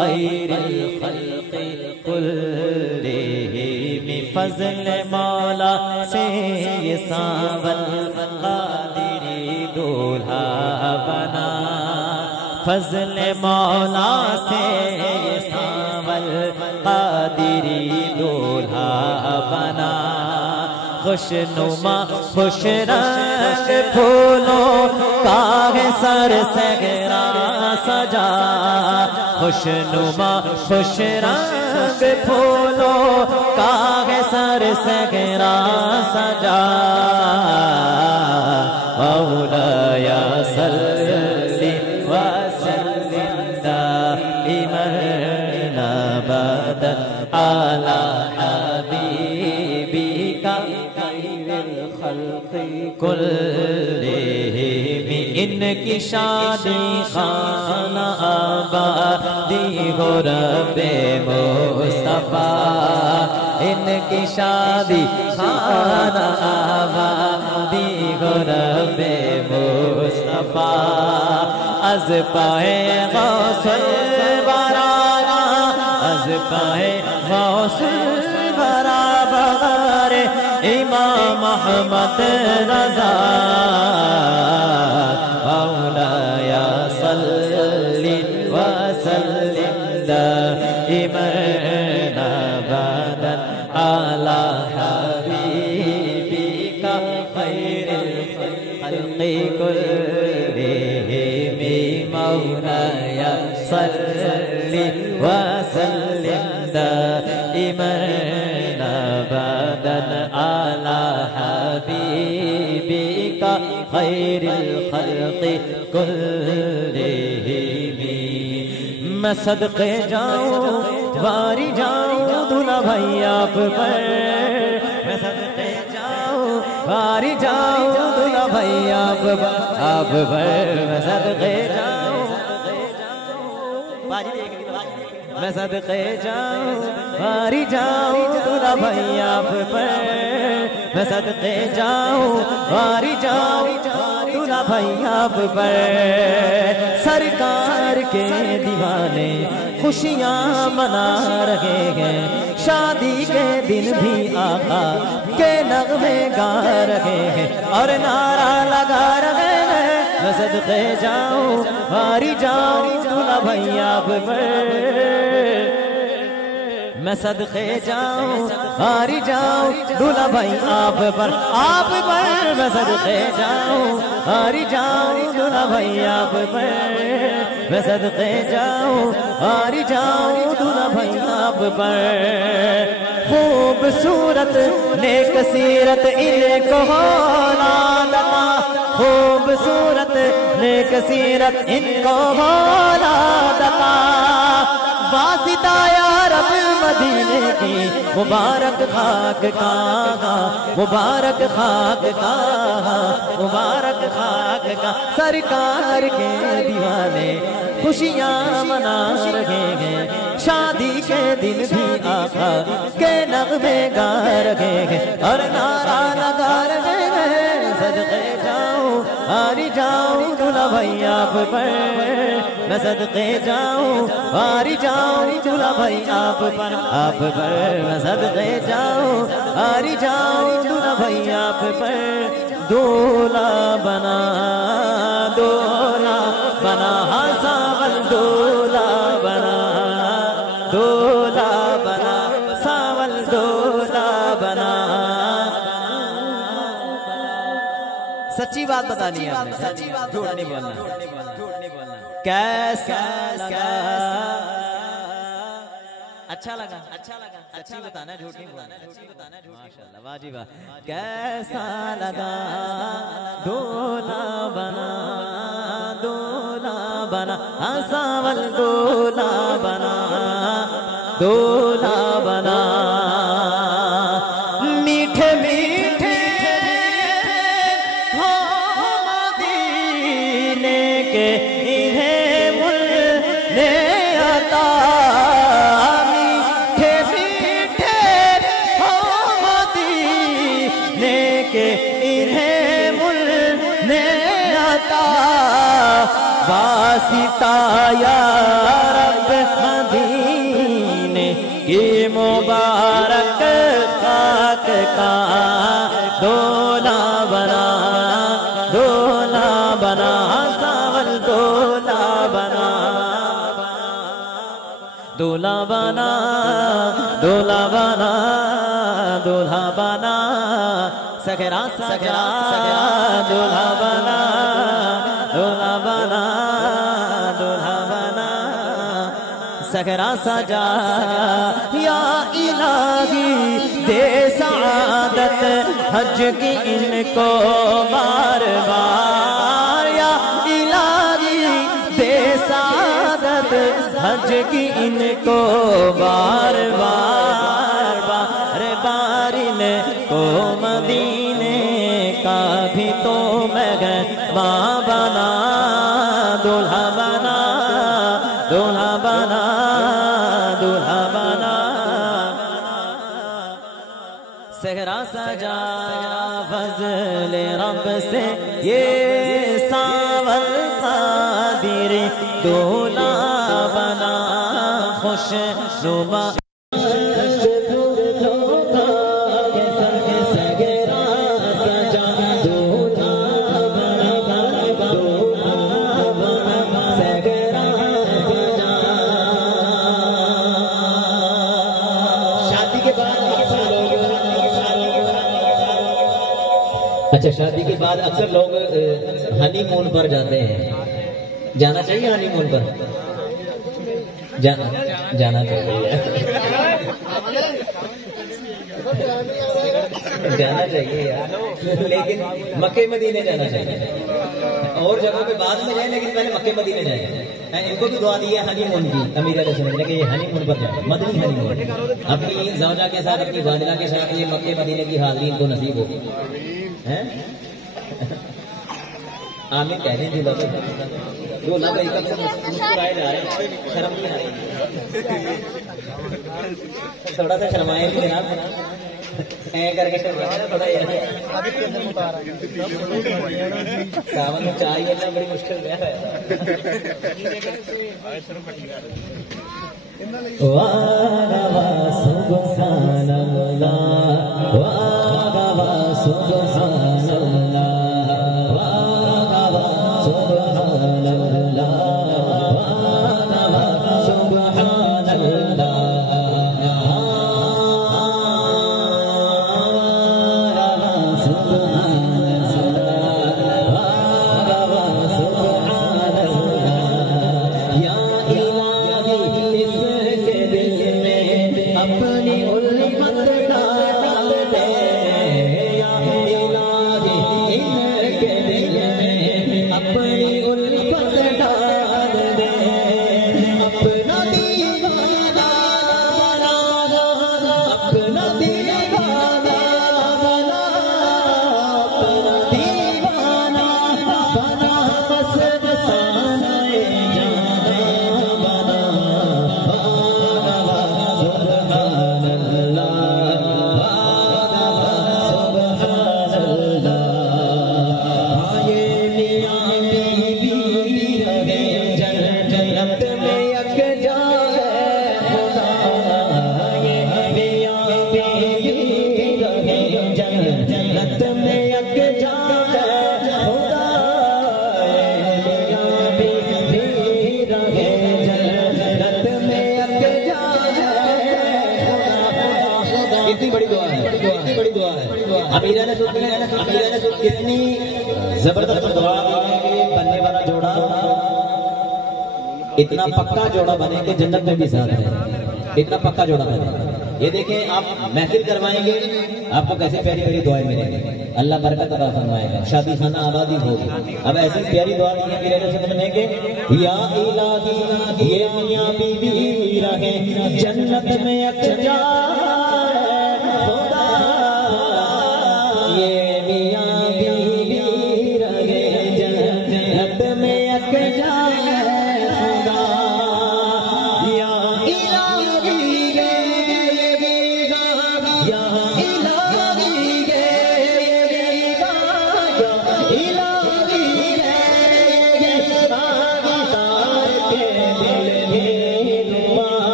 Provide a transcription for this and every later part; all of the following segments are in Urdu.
خیر الخلق کلہم فضل مولا سے یہ ساول قادری دولہا بنا فضل مولا سے یہ ساول قادری دولہا بنا خوش نما خوش رنگ پھولوں کا ہے سر سگرا سجا خوش نما خوش رنگ پھولوں کا ہے سر سگرا سجا مولایا صلی وسلم دائما ابدا علی حبیبک خیر الخلق کلہم ان کی شادی خانہ آبادی ہو رب مصطفیٰ ان کی شادی خانہ آبادی ہو رب مصطفیٰ از پائے غوث الورا از پائے غوث الورا بغیر امام احمد رضا مولایا صلی وسلم دائما ابدا علی حبیبک خیر الخلق کلہم مولایا صلی وسلم دائما ابدا علی حبیبک خیر الخلق کلہم میں صدقے جاؤں واری جاؤں دلہا بھائی آپ پر میں صدقے جاؤں واری جاؤں دلہا بھائی آپ پر میں صدقے جاؤں میں صدقے جاؤں واری جاؤں دلہا بھائی آپ پر میں صدقے جاؤں واری جاؤں دلہا بھائی آپ پر سرکار کے دیوانے خوشیاں منا رہے ہیں شادی کے دن بھی آقا کے نغمے گا رہے ہیں اور نعرہ لگا رہے ہیں میں صدقے جاؤں واری جاؤں دلہا بھائی آپ پر میں صدقے جاؤں واری جاؤں دلہا بھائی آپ پر میں صدقے جاؤں واری جاؤں دلہا بھائی آپ پر میں صدقے جاؤں واری جاؤں دلہا بھائی آپ پر خوبصورت نیک سیرت ان کو اولادتا خوبصورت نیک سیرت ان کو اولادتا واسطہ یا رب مدینے کی مبارک خاک کا مبارک خاک کا مبارک خاک کا سرکار کے دیوانے خوشیاں منا رہے ہیں شادی کے دن بھی آقا کے نغمے گا رہے ہیں اور نعرہ لگا رہے ہیں صدقے جاؤں واری جاؤں دلہا بھائی آپ پر میں صدقے جاؤں واری جاؤں دلہا بھائی آپ پر میں صدقے جاؤں واری جاؤں دلہا بھائی آپ پر دولہا بنا ساول دولہا بنا ساول دولہا بنا سچی بات بتانی ہے آپ نے جھوٹ نہیں بولنا کیسا لگا اچھا لگا سچی بتانا جھوٹ نہیں بولنا ماشاءاللہ واجب کیسا لگا دولہا بنا ساول دولہا بنا میٹھے میٹھے ہو مدینے کے انہیں ملنے عطا میٹھے میٹھے ہو مدینے کے انہیں ملنے عطا واسطہ یا رب یہ مبارک خاک کا دولا بنا ساول دولا بنا دولا بنا دولا بنا دولہا بنا سکرا سکرا دولہا بنا دولہا بنا دولہا بنا سکرا سجا یا الہی دے سعادت حج کی ان کو بار بار یا الہی دے سعادت حج کی ان کو بار بار بار بار ان کو مدینے کا بھی تو مہمان بنا دولہا بنا دولہا بنا دولہا بنا صحرا سجا فضل رب سے یہ ساول قادر دولہا بنا خوش نما اچھا شادی کے بعد اکثر لوگ ہنی مون پر جاتے ہیں. جانا چاہیے ہنی مون پر؟ جانا چاہیے جانا چاہیے یار، لیکن مکے مدینے جانا چاہیے. اور جگہوں پہ بعد میں جائیں لیکن پہلے مکے مدینے جائیں. ان کو بھی دعا دی ہے ہنی مون کی امیر علیہ السلام نے کہ یہ ہنی مون پر جائیں، مدنی ہنی مون. اپنی زوجہ کے ساتھ اپنی والدہ کے ساتھ یہ مکے مدینے کی حاضری ان کو نصیب ہوگی. آمین کہہ رہے ہیں جو لوگ مسکرائے جا رہے ہیں، شرم نہیں آ رہی، تھوڑا سا شرمائے بھی جناب کر کے تھوڑا ساون میں چائے کرنا بڑی مشکل ہے. سبحان اللہ سبحان اللہ کتنی زبردست دعا ہے کہ بننے والا جوڑا اتنا پکا جوڑا بنے کہ جنت میں بھی ساتھ ہے. اتنا پکا جوڑا بنے. یہ دیکھیں آپ محفل کروائیں گے آپ کو کیسے پیاری پیاری دعائیں ملیں گی. اللہ برکت عطا فرمائے گا. شادی خانہ آبادی ہوگی. اب ایسی پیاری دعا دی ہے میرے رسول نے کہ یا الہی یہ میاں بی بی رہے جنت میں یکجا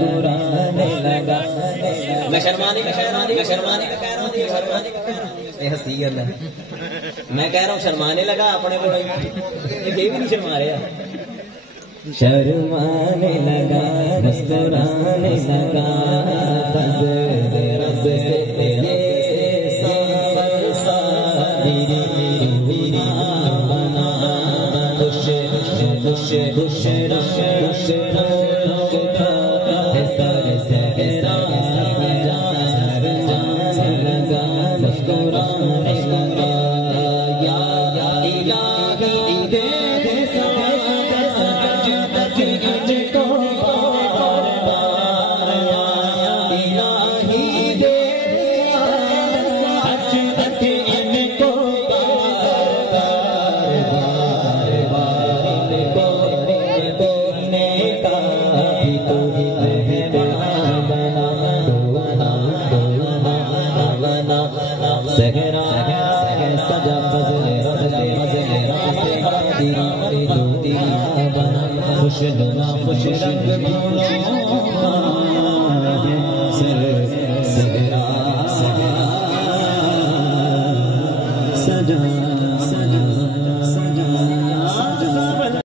مسکرانے لگا میں شرمانے کا کہہ رہا ہوں میں کہہ رہا ہوں شرمانے لگا اپنے کو یہ بھی نہیں شرما رہے شرمانے لگا مسکرانے لگا رب سے تیرے خوش رنگ